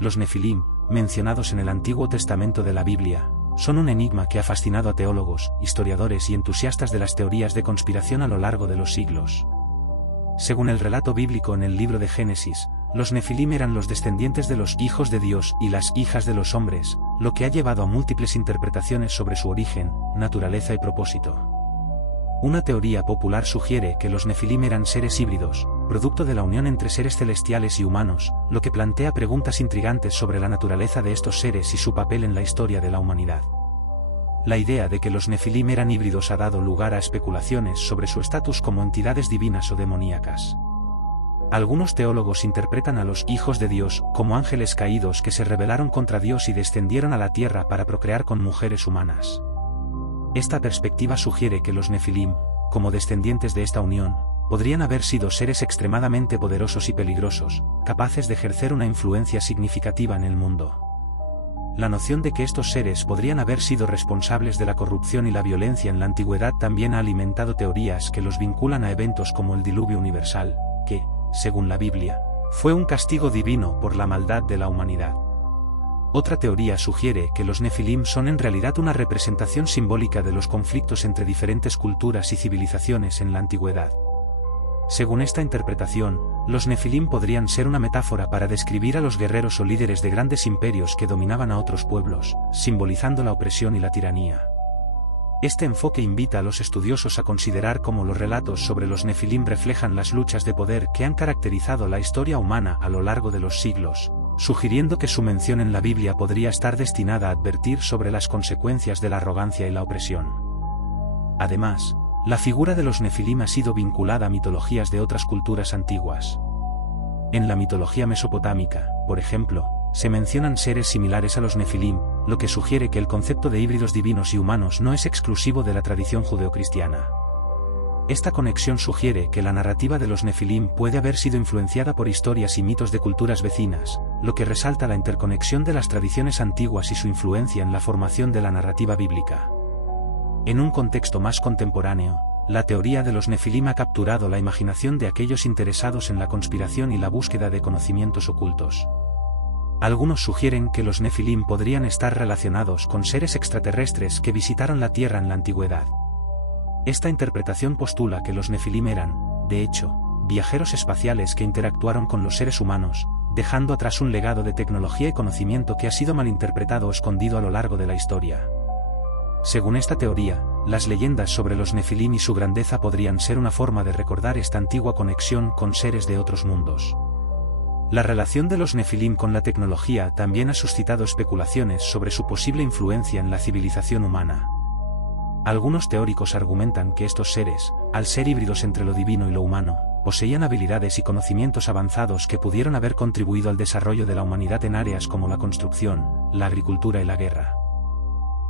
Los Nefilim, mencionados en el Antiguo Testamento de la Biblia, son un enigma que ha fascinado a teólogos, historiadores y entusiastas de las teorías de conspiración a lo largo de los siglos. Según el relato bíblico en el libro de Génesis, los Nefilim eran los descendientes de los hijos de Dios y las hijas de los hombres, lo que ha llevado a múltiples interpretaciones sobre su origen, naturaleza y propósito. Una teoría popular sugiere que los Nefilim eran seres híbridos, producto de la unión entre seres celestiales y humanos, lo que plantea preguntas intrigantes sobre la naturaleza de estos seres y su papel en la historia de la humanidad. La idea de que los Nefilim eran híbridos ha dado lugar a especulaciones sobre su estatus como entidades divinas o demoníacas. Algunos teólogos interpretan a los hijos de Dios como ángeles caídos que se rebelaron contra Dios y descendieron a la tierra para procrear con mujeres humanas. Esta perspectiva sugiere que los Nefilim, como descendientes de esta unión, podrían haber sido seres extremadamente poderosos y peligrosos, capaces de ejercer una influencia significativa en el mundo. La noción de que estos seres podrían haber sido responsables de la corrupción y la violencia en la antigüedad también ha alimentado teorías que los vinculan a eventos como el diluvio universal, que, según la Biblia, fue un castigo divino por la maldad de la humanidad. Otra teoría sugiere que los Nefilim son en realidad una representación simbólica de los conflictos entre diferentes culturas y civilizaciones en la antigüedad. Según esta interpretación, los Nefilim podrían ser una metáfora para describir a los guerreros o líderes de grandes imperios que dominaban a otros pueblos, simbolizando la opresión y la tiranía. Este enfoque invita a los estudiosos a considerar cómo los relatos sobre los Nefilim reflejan las luchas de poder que han caracterizado la historia humana a lo largo de los siglos, sugiriendo que su mención en la Biblia podría estar destinada a advertir sobre las consecuencias de la arrogancia y la opresión. Además, la figura de los Nefilim ha sido vinculada a mitologías de otras culturas antiguas. En la mitología mesopotámica, por ejemplo, se mencionan seres similares a los Nefilim, lo que sugiere que el concepto de híbridos divinos y humanos no es exclusivo de la tradición judeocristiana. Esta conexión sugiere que la narrativa de los Nefilim puede haber sido influenciada por historias y mitos de culturas vecinas, lo que resalta la interconexión de las tradiciones antiguas y su influencia en la formación de la narrativa bíblica. En un contexto más contemporáneo, la teoría de los Nefilim ha capturado la imaginación de aquellos interesados en la conspiración y la búsqueda de conocimientos ocultos. Algunos sugieren que los Nefilim podrían estar relacionados con seres extraterrestres que visitaron la Tierra en la antigüedad. Esta interpretación postula que los Nefilim eran, de hecho, viajeros espaciales que interactuaron con los seres humanos, dejando atrás un legado de tecnología y conocimiento que ha sido malinterpretado o escondido a lo largo de la historia. Según esta teoría, las leyendas sobre los Nefilim y su grandeza podrían ser una forma de recordar esta antigua conexión con seres de otros mundos. La relación de los Nefilim con la tecnología también ha suscitado especulaciones sobre su posible influencia en la civilización humana. Algunos teóricos argumentan que estos seres, al ser híbridos entre lo divino y lo humano, poseían habilidades y conocimientos avanzados que pudieron haber contribuido al desarrollo de la humanidad en áreas como la construcción, la agricultura y la guerra.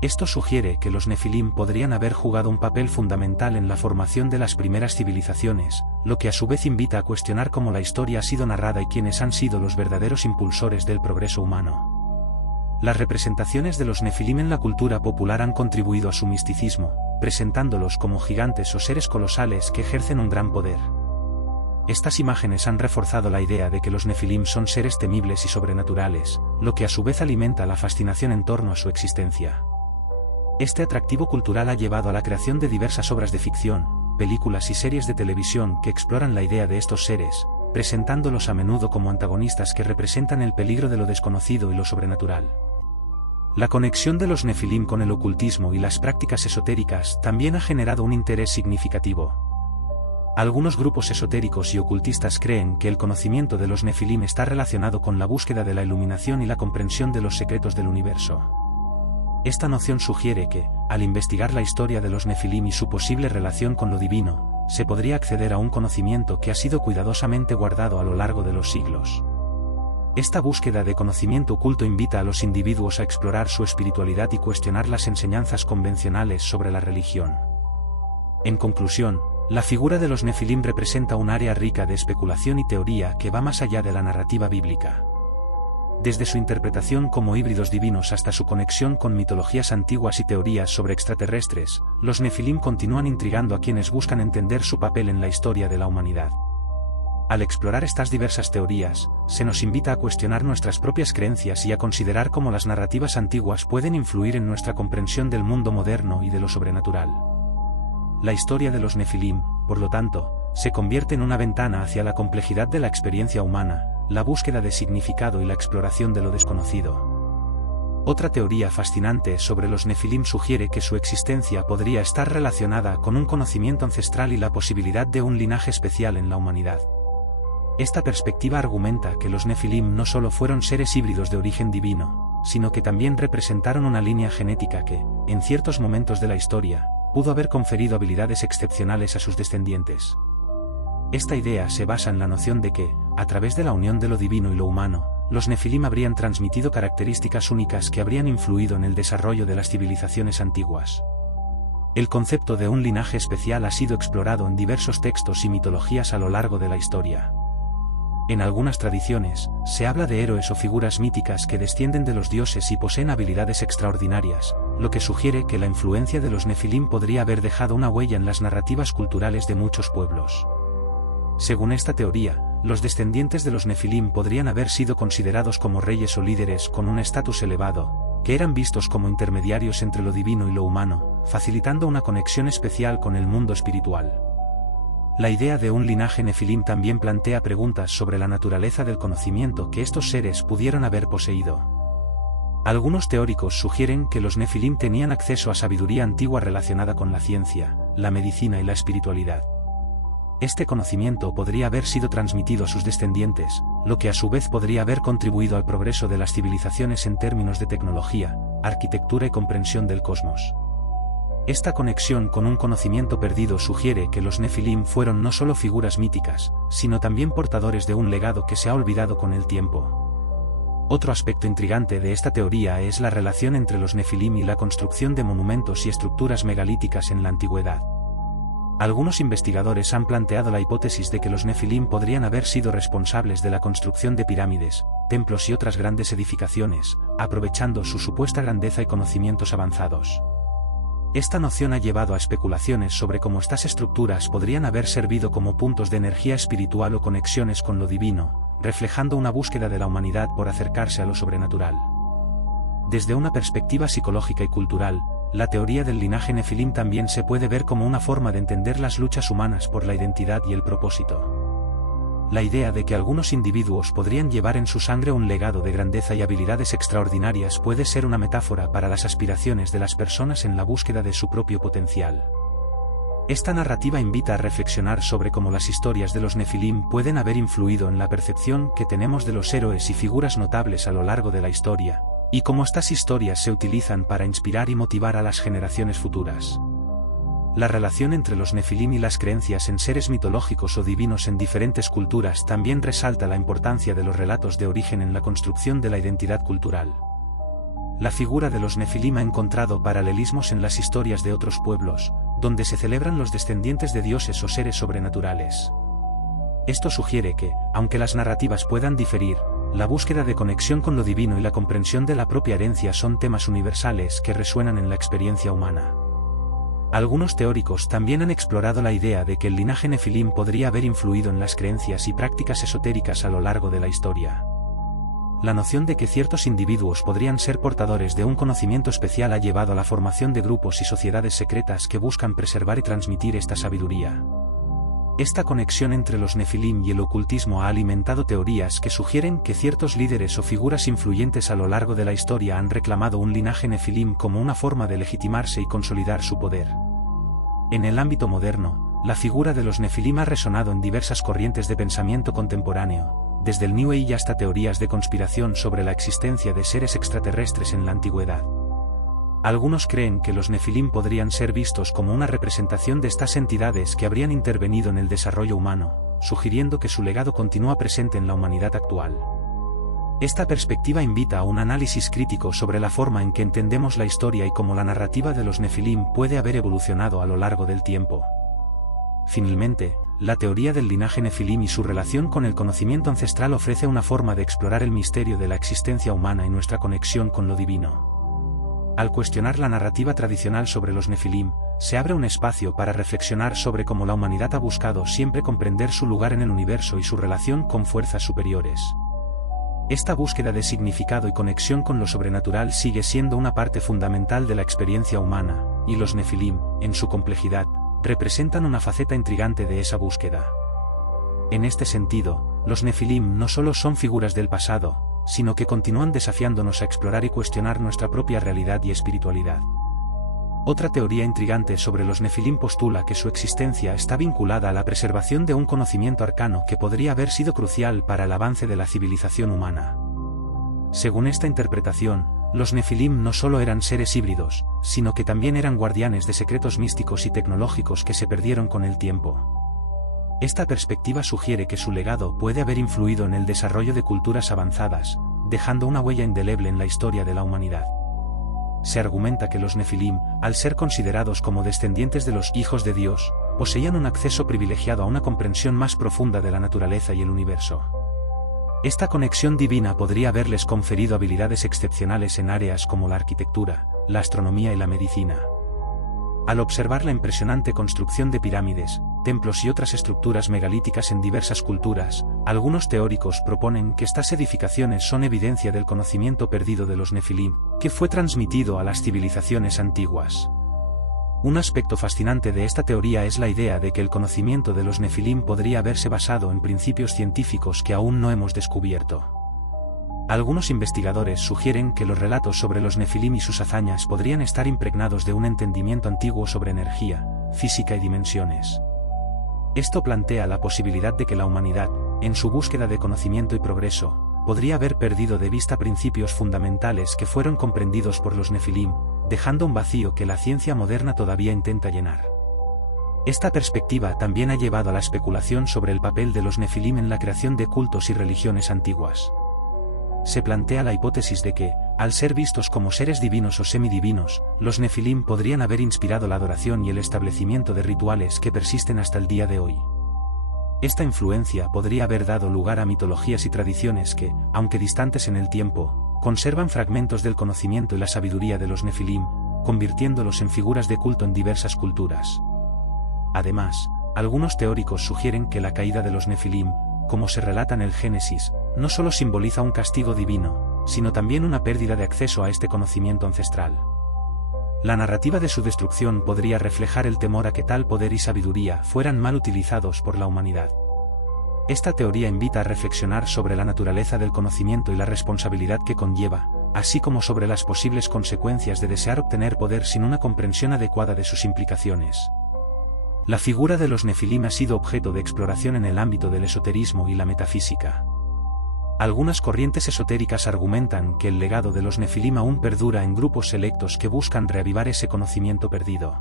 Esto sugiere que los Nefilim podrían haber jugado un papel fundamental en la formación de las primeras civilizaciones, lo que a su vez invita a cuestionar cómo la historia ha sido narrada y quiénes han sido los verdaderos impulsores del progreso humano. Las representaciones de los Nefilim en la cultura popular han contribuido a su misticismo, presentándolos como gigantes o seres colosales que ejercen un gran poder. Estas imágenes han reforzado la idea de que los Nefilim son seres temibles y sobrenaturales, lo que a su vez alimenta la fascinación en torno a su existencia. Este atractivo cultural ha llevado a la creación de diversas obras de ficción, películas y series de televisión que exploran la idea de estos seres, presentándolos a menudo como antagonistas que representan el peligro de lo desconocido y lo sobrenatural. La conexión de los Nefilim con el ocultismo y las prácticas esotéricas también ha generado un interés significativo. Algunos grupos esotéricos y ocultistas creen que el conocimiento de los Nefilim está relacionado con la búsqueda de la iluminación y la comprensión de los secretos del universo. Esta noción sugiere que, al investigar la historia de los Nefilim y su posible relación con lo divino, se podría acceder a un conocimiento que ha sido cuidadosamente guardado a lo largo de los siglos. Esta búsqueda de conocimiento oculto invita a los individuos a explorar su espiritualidad y cuestionar las enseñanzas convencionales sobre la religión. En conclusión, la figura de los Nefilim representa un área rica de especulación y teoría que va más allá de la narrativa bíblica. Desde su interpretación como híbridos divinos hasta su conexión con mitologías antiguas y teorías sobre extraterrestres, los Nefilim continúan intrigando a quienes buscan entender su papel en la historia de la humanidad. Al explorar estas diversas teorías, se nos invita a cuestionar nuestras propias creencias y a considerar cómo las narrativas antiguas pueden influir en nuestra comprensión del mundo moderno y de lo sobrenatural. La historia de los Nefilim, por lo tanto, se convierte en una ventana hacia la complejidad de la experiencia humana, la búsqueda de significado y la exploración de lo desconocido. Otra teoría fascinante sobre los Nefilim sugiere que su existencia podría estar relacionada con un conocimiento ancestral y la posibilidad de un linaje especial en la humanidad. Esta perspectiva argumenta que los Nefilim no solo fueron seres híbridos de origen divino, sino que también representaron una línea genética que, en ciertos momentos de la historia, pudo haber conferido habilidades excepcionales a sus descendientes. Esta idea se basa en la noción de que, a través de la unión de lo divino y lo humano, los Nefilim habrían transmitido características únicas que habrían influido en el desarrollo de las civilizaciones antiguas. El concepto de un linaje especial ha sido explorado en diversos textos y mitologías a lo largo de la historia. En algunas tradiciones, se habla de héroes o figuras míticas que descienden de los dioses y poseen habilidades extraordinarias, lo que sugiere que la influencia de los Nefilim podría haber dejado una huella en las narrativas culturales de muchos pueblos. Según esta teoría, los descendientes de los Nefilim podrían haber sido considerados como reyes o líderes con un estatus elevado, que eran vistos como intermediarios entre lo divino y lo humano, facilitando una conexión especial con el mundo espiritual. La idea de un linaje Nefilim también plantea preguntas sobre la naturaleza del conocimiento que estos seres pudieron haber poseído. Algunos teóricos sugieren que los Nefilim tenían acceso a sabiduría antigua relacionada con la ciencia, la medicina y la espiritualidad. Este conocimiento podría haber sido transmitido a sus descendientes, lo que a su vez podría haber contribuido al progreso de las civilizaciones en términos de tecnología, arquitectura y comprensión del cosmos. Esta conexión con un conocimiento perdido sugiere que los Nefilim fueron no solo figuras míticas, sino también portadores de un legado que se ha olvidado con el tiempo. Otro aspecto intrigante de esta teoría es la relación entre los Nefilim y la construcción de monumentos y estructuras megalíticas en la antigüedad. Algunos investigadores han planteado la hipótesis de que los Nefilim podrían haber sido responsables de la construcción de pirámides, templos y otras grandes edificaciones, aprovechando su supuesta grandeza y conocimientos avanzados. Esta noción ha llevado a especulaciones sobre cómo estas estructuras podrían haber servido como puntos de energía espiritual o conexiones con lo divino, reflejando una búsqueda de la humanidad por acercarse a lo sobrenatural. Desde una perspectiva psicológica y cultural, la teoría del linaje Nefilim también se puede ver como una forma de entender las luchas humanas por la identidad y el propósito. La idea de que algunos individuos podrían llevar en su sangre un legado de grandeza y habilidades extraordinarias puede ser una metáfora para las aspiraciones de las personas en la búsqueda de su propio potencial. Esta narrativa invita a reflexionar sobre cómo las historias de los Nefilim pueden haber influido en la percepción que tenemos de los héroes y figuras notables a lo largo de la historia, y cómo estas historias se utilizan para inspirar y motivar a las generaciones futuras. La relación entre los Nefilim y las creencias en seres mitológicos o divinos en diferentes culturas también resalta la importancia de los relatos de origen en la construcción de la identidad cultural. La figura de los Nefilim ha encontrado paralelismos en las historias de otros pueblos, donde se celebran los descendientes de dioses o seres sobrenaturales. Esto sugiere que, aunque las narrativas puedan diferir, la búsqueda de conexión con lo divino y la comprensión de la propia herencia son temas universales que resuenan en la experiencia humana. Algunos teóricos también han explorado la idea de que el linaje Nefilim podría haber influido en las creencias y prácticas esotéricas a lo largo de la historia. La noción de que ciertos individuos podrían ser portadores de un conocimiento especial ha llevado a la formación de grupos y sociedades secretas que buscan preservar y transmitir esta sabiduría. Esta conexión entre los Nefilim y el ocultismo ha alimentado teorías que sugieren que ciertos líderes o figuras influyentes a lo largo de la historia han reclamado un linaje Nefilim como una forma de legitimarse y consolidar su poder. En el ámbito moderno, la figura de los Nefilim ha resonado en diversas corrientes de pensamiento contemporáneo, desde el New Age hasta teorías de conspiración sobre la existencia de seres extraterrestres en la antigüedad. Algunos creen que los Nefilim podrían ser vistos como una representación de estas entidades que habrían intervenido en el desarrollo humano, sugiriendo que su legado continúa presente en la humanidad actual. Esta perspectiva invita a un análisis crítico sobre la forma en que entendemos la historia y cómo la narrativa de los Nefilim puede haber evolucionado a lo largo del tiempo. Finalmente, la teoría del linaje Nefilim y su relación con el conocimiento ancestral ofrece una forma de explorar el misterio de la existencia humana y nuestra conexión con lo divino. Al cuestionar la narrativa tradicional sobre los Nefilim, se abre un espacio para reflexionar sobre cómo la humanidad ha buscado siempre comprender su lugar en el universo y su relación con fuerzas superiores. Esta búsqueda de significado y conexión con lo sobrenatural sigue siendo una parte fundamental de la experiencia humana, y los Nefilim, en su complejidad, representan una faceta intrigante de esa búsqueda. En este sentido, los Nefilim no solo son figuras del pasado, sino que continúan desafiándonos a explorar y cuestionar nuestra propia realidad y espiritualidad. Otra teoría intrigante sobre los Nefilim postula que su existencia está vinculada a la preservación de un conocimiento arcano que podría haber sido crucial para el avance de la civilización humana. Según esta interpretación, los Nefilim no solo eran seres híbridos, sino que también eran guardianes de secretos místicos y tecnológicos que se perdieron con el tiempo. Esta perspectiva sugiere que su legado puede haber influido en el desarrollo de culturas avanzadas, dejando una huella indeleble en la historia de la humanidad. Se argumenta que los Nefilim, al ser considerados como descendientes de los hijos de Dios, poseían un acceso privilegiado a una comprensión más profunda de la naturaleza y el universo. Esta conexión divina podría haberles conferido habilidades excepcionales en áreas como la arquitectura, la astronomía y la medicina. Al observar la impresionante construcción de pirámides, templos y otras estructuras megalíticas en diversas culturas, algunos teóricos proponen que estas edificaciones son evidencia del conocimiento perdido de los Nefilim, que fue transmitido a las civilizaciones antiguas. Un aspecto fascinante de esta teoría es la idea de que el conocimiento de los Nefilim podría haberse basado en principios científicos que aún no hemos descubierto. Algunos investigadores sugieren que los relatos sobre los Nefilim y sus hazañas podrían estar impregnados de un entendimiento antiguo sobre energía, física y dimensiones. Esto plantea la posibilidad de que la humanidad, en su búsqueda de conocimiento y progreso, podría haber perdido de vista principios fundamentales que fueron comprendidos por los Nefilim, dejando un vacío que la ciencia moderna todavía intenta llenar. Esta perspectiva también ha llevado a la especulación sobre el papel de los Nefilim en la creación de cultos y religiones antiguas. Se plantea la hipótesis de que, al ser vistos como seres divinos o semidivinos, los Nefilim podrían haber inspirado la adoración y el establecimiento de rituales que persisten hasta el día de hoy. Esta influencia podría haber dado lugar a mitologías y tradiciones que, aunque distantes en el tiempo, conservan fragmentos del conocimiento y la sabiduría de los Nefilim, convirtiéndolos en figuras de culto en diversas culturas. Además, algunos teóricos sugieren que la caída de los Nefilim, como se relata en el Génesis, no solo simboliza un castigo divino, sino también una pérdida de acceso a este conocimiento ancestral. La narrativa de su destrucción podría reflejar el temor a que tal poder y sabiduría fueran mal utilizados por la humanidad. Esta teoría invita a reflexionar sobre la naturaleza del conocimiento y la responsabilidad que conlleva, así como sobre las posibles consecuencias de desear obtener poder sin una comprensión adecuada de sus implicaciones. La figura de los Nefilim ha sido objeto de exploración en el ámbito del esoterismo y la metafísica. Algunas corrientes esotéricas argumentan que el legado de los Nefilim aún perdura en grupos selectos que buscan reavivar ese conocimiento perdido.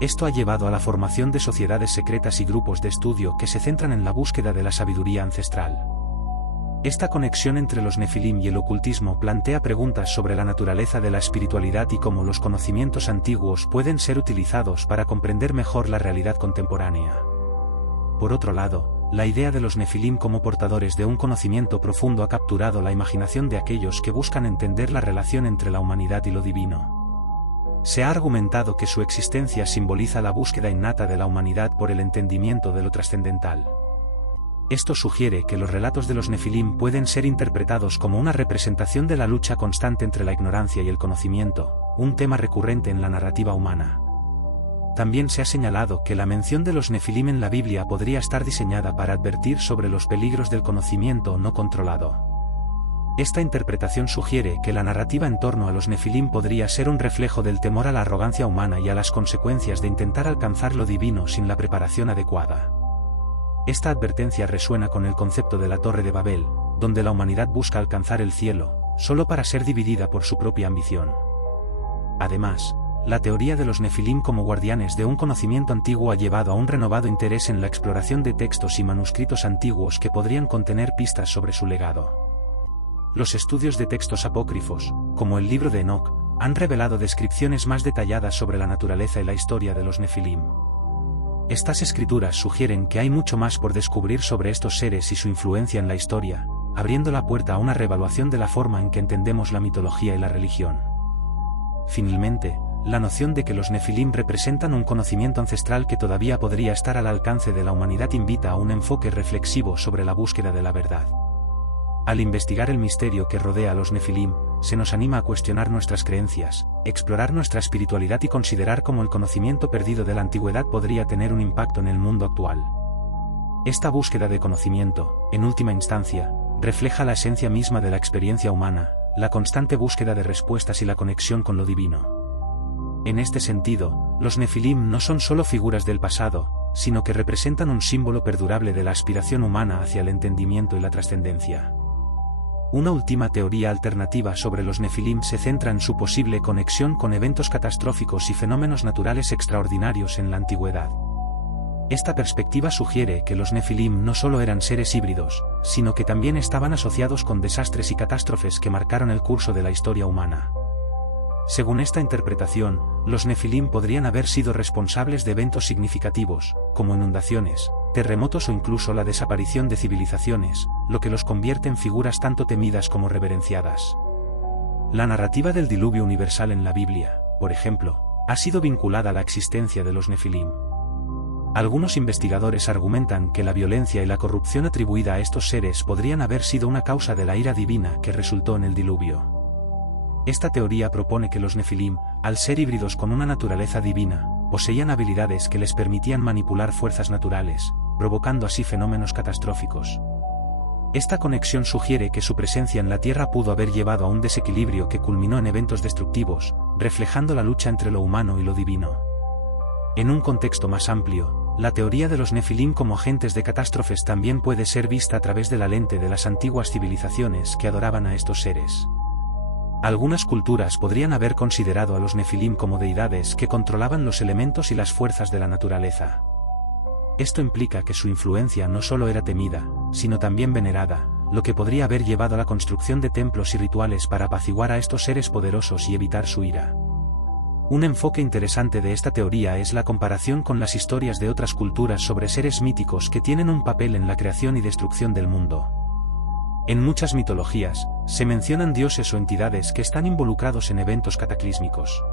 Esto ha llevado a la formación de sociedades secretas y grupos de estudio que se centran en la búsqueda de la sabiduría ancestral. Esta conexión entre los Nefilim y el ocultismo plantea preguntas sobre la naturaleza de la espiritualidad y cómo los conocimientos antiguos pueden ser utilizados para comprender mejor la realidad contemporánea. Por otro lado, la idea de los Nefilim como portadores de un conocimiento profundo ha capturado la imaginación de aquellos que buscan entender la relación entre la humanidad y lo divino. Se ha argumentado que su existencia simboliza la búsqueda innata de la humanidad por el entendimiento de lo trascendental. Esto sugiere que los relatos de los Nefilim pueden ser interpretados como una representación de la lucha constante entre la ignorancia y el conocimiento, un tema recurrente en la narrativa humana. También se ha señalado que la mención de los Nefilim en la Biblia podría estar diseñada para advertir sobre los peligros del conocimiento no controlado. Esta interpretación sugiere que la narrativa en torno a los Nefilim podría ser un reflejo del temor a la arrogancia humana y a las consecuencias de intentar alcanzar lo divino sin la preparación adecuada. Esta advertencia resuena con el concepto de la Torre de Babel, donde la humanidad busca alcanzar el cielo, solo para ser dividida por su propia ambición. Además, la teoría de los Nefilim como guardianes de un conocimiento antiguo ha llevado a un renovado interés en la exploración de textos y manuscritos antiguos que podrían contener pistas sobre su legado. Los estudios de textos apócrifos, como el libro de Enoc, han revelado descripciones más detalladas sobre la naturaleza y la historia de los Nefilim. Estas escrituras sugieren que hay mucho más por descubrir sobre estos seres y su influencia en la historia, abriendo la puerta a una reevaluación de la forma en que entendemos la mitología y la religión. Finalmente, la noción de que los Nefilim representan un conocimiento ancestral que todavía podría estar al alcance de la humanidad invita a un enfoque reflexivo sobre la búsqueda de la verdad. Al investigar el misterio que rodea a los Nefilim, se nos anima a cuestionar nuestras creencias, explorar nuestra espiritualidad y considerar cómo el conocimiento perdido de la antigüedad podría tener un impacto en el mundo actual. Esta búsqueda de conocimiento, en última instancia, refleja la esencia misma de la experiencia humana, la constante búsqueda de respuestas y la conexión con lo divino. En este sentido, los Nefilim no son solo figuras del pasado, sino que representan un símbolo perdurable de la aspiración humana hacia el entendimiento y la trascendencia. Una última teoría alternativa sobre los Nefilim se centra en su posible conexión con eventos catastróficos y fenómenos naturales extraordinarios en la antigüedad. Esta perspectiva sugiere que los Nefilim no solo eran seres híbridos, sino que también estaban asociados con desastres y catástrofes que marcaron el curso de la historia humana. Según esta interpretación, los Nefilim podrían haber sido responsables de eventos significativos, como inundaciones, terremotos o incluso la desaparición de civilizaciones, lo que los convierte en figuras tanto temidas como reverenciadas. La narrativa del diluvio universal en la Biblia, por ejemplo, ha sido vinculada a la existencia de los Nefilim. Algunos investigadores argumentan que la violencia y la corrupción atribuida a estos seres podrían haber sido una causa de la ira divina que resultó en el diluvio. Esta teoría propone que los Nefilim, al ser híbridos con una naturaleza divina, poseían habilidades que les permitían manipular fuerzas naturales, provocando así fenómenos catastróficos. Esta conexión sugiere que su presencia en la Tierra pudo haber llevado a un desequilibrio que culminó en eventos destructivos, reflejando la lucha entre lo humano y lo divino. En un contexto más amplio, la teoría de los Nefilim como agentes de catástrofes también puede ser vista a través de la lente de las antiguas civilizaciones que adoraban a estos seres. Algunas culturas podrían haber considerado a los Nefilim como deidades que controlaban los elementos y las fuerzas de la naturaleza. Esto implica que su influencia no solo era temida, sino también venerada, lo que podría haber llevado a la construcción de templos y rituales para apaciguar a estos seres poderosos y evitar su ira. Un enfoque interesante de esta teoría es la comparación con las historias de otras culturas sobre seres míticos que tienen un papel en la creación y destrucción del mundo. En muchas mitologías, se mencionan dioses o entidades que están involucrados en eventos cataclísmicos.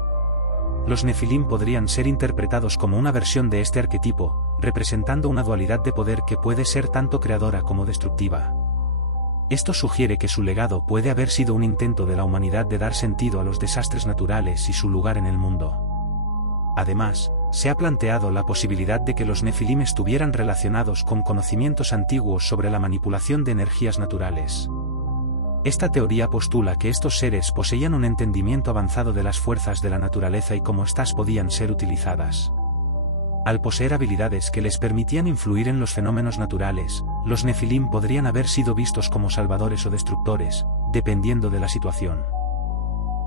Los Nefilim podrían ser interpretados como una versión de este arquetipo, representando una dualidad de poder que puede ser tanto creadora como destructiva. Esto sugiere que su legado puede haber sido un intento de la humanidad de dar sentido a los desastres naturales y su lugar en el mundo. Además, se ha planteado la posibilidad de que los Nefilim estuvieran relacionados con conocimientos antiguos sobre la manipulación de energías naturales. Esta teoría postula que estos seres poseían un entendimiento avanzado de las fuerzas de la naturaleza y cómo éstas podían ser utilizadas. Al poseer habilidades que les permitían influir en los fenómenos naturales, los Nefilim podrían haber sido vistos como salvadores o destructores, dependiendo de la situación.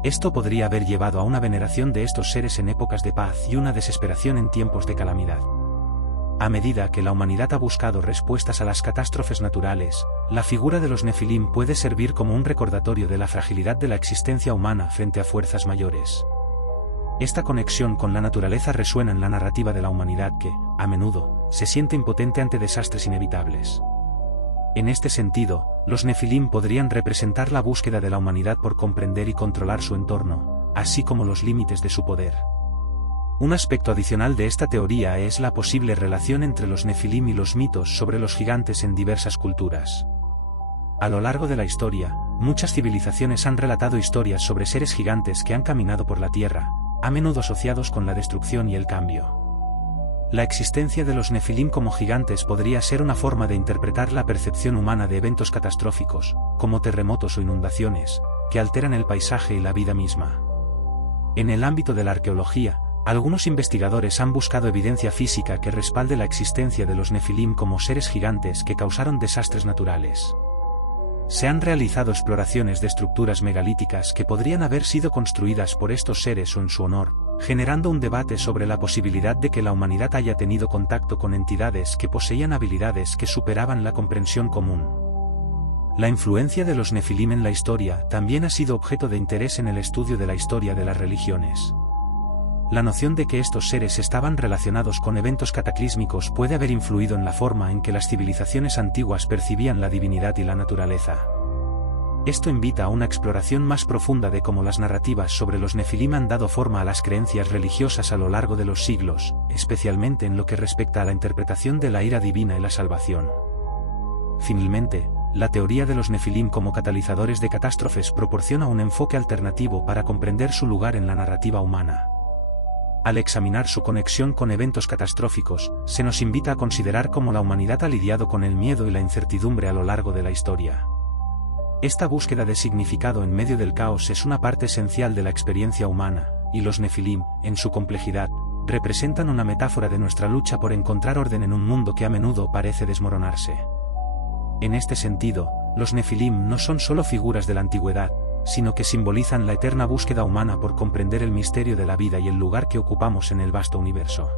Esto podría haber llevado a una veneración de estos seres en épocas de paz y una desesperación en tiempos de calamidad. A medida que la humanidad ha buscado respuestas a las catástrofes naturales, la figura de los Nefilim puede servir como un recordatorio de la fragilidad de la existencia humana frente a fuerzas mayores. Esta conexión con la naturaleza resuena en la narrativa de la humanidad que, a menudo, se siente impotente ante desastres inevitables. En este sentido, los Nefilim podrían representar la búsqueda de la humanidad por comprender y controlar su entorno, así como los límites de su poder. Un aspecto adicional de esta teoría es la posible relación entre los Nefilim y los mitos sobre los gigantes en diversas culturas. A lo largo de la historia, muchas civilizaciones han relatado historias sobre seres gigantes que han caminado por la Tierra, a menudo asociados con la destrucción y el cambio. La existencia de los Nefilim como gigantes podría ser una forma de interpretar la percepción humana de eventos catastróficos, como terremotos o inundaciones, que alteran el paisaje y la vida misma. En el ámbito de la arqueología, algunos investigadores han buscado evidencia física que respalde la existencia de los Nefilim como seres gigantes que causaron desastres naturales. Se han realizado exploraciones de estructuras megalíticas que podrían haber sido construidas por estos seres o en su honor, generando un debate sobre la posibilidad de que la humanidad haya tenido contacto con entidades que poseían habilidades que superaban la comprensión común. La influencia de los Nefilim en la historia también ha sido objeto de interés en el estudio de la historia de las religiones. La noción de que estos seres estaban relacionados con eventos cataclísmicos puede haber influido en la forma en que las civilizaciones antiguas percibían la divinidad y la naturaleza. Esto invita a una exploración más profunda de cómo las narrativas sobre los Nefilim han dado forma a las creencias religiosas a lo largo de los siglos, especialmente en lo que respecta a la interpretación de la ira divina y la salvación. Finalmente, la teoría de los Nefilim como catalizadores de catástrofes proporciona un enfoque alternativo para comprender su lugar en la narrativa humana. Al examinar su conexión con eventos catastróficos, se nos invita a considerar cómo la humanidad ha lidiado con el miedo y la incertidumbre a lo largo de la historia. Esta búsqueda de significado en medio del caos es una parte esencial de la experiencia humana, y los Nefilim, en su complejidad, representan una metáfora de nuestra lucha por encontrar orden en un mundo que a menudo parece desmoronarse. En este sentido, los Nefilim no son solo figuras de la antigüedad, sino que simbolizan la eterna búsqueda humana por comprender el misterio de la vida y el lugar que ocupamos en el vasto universo.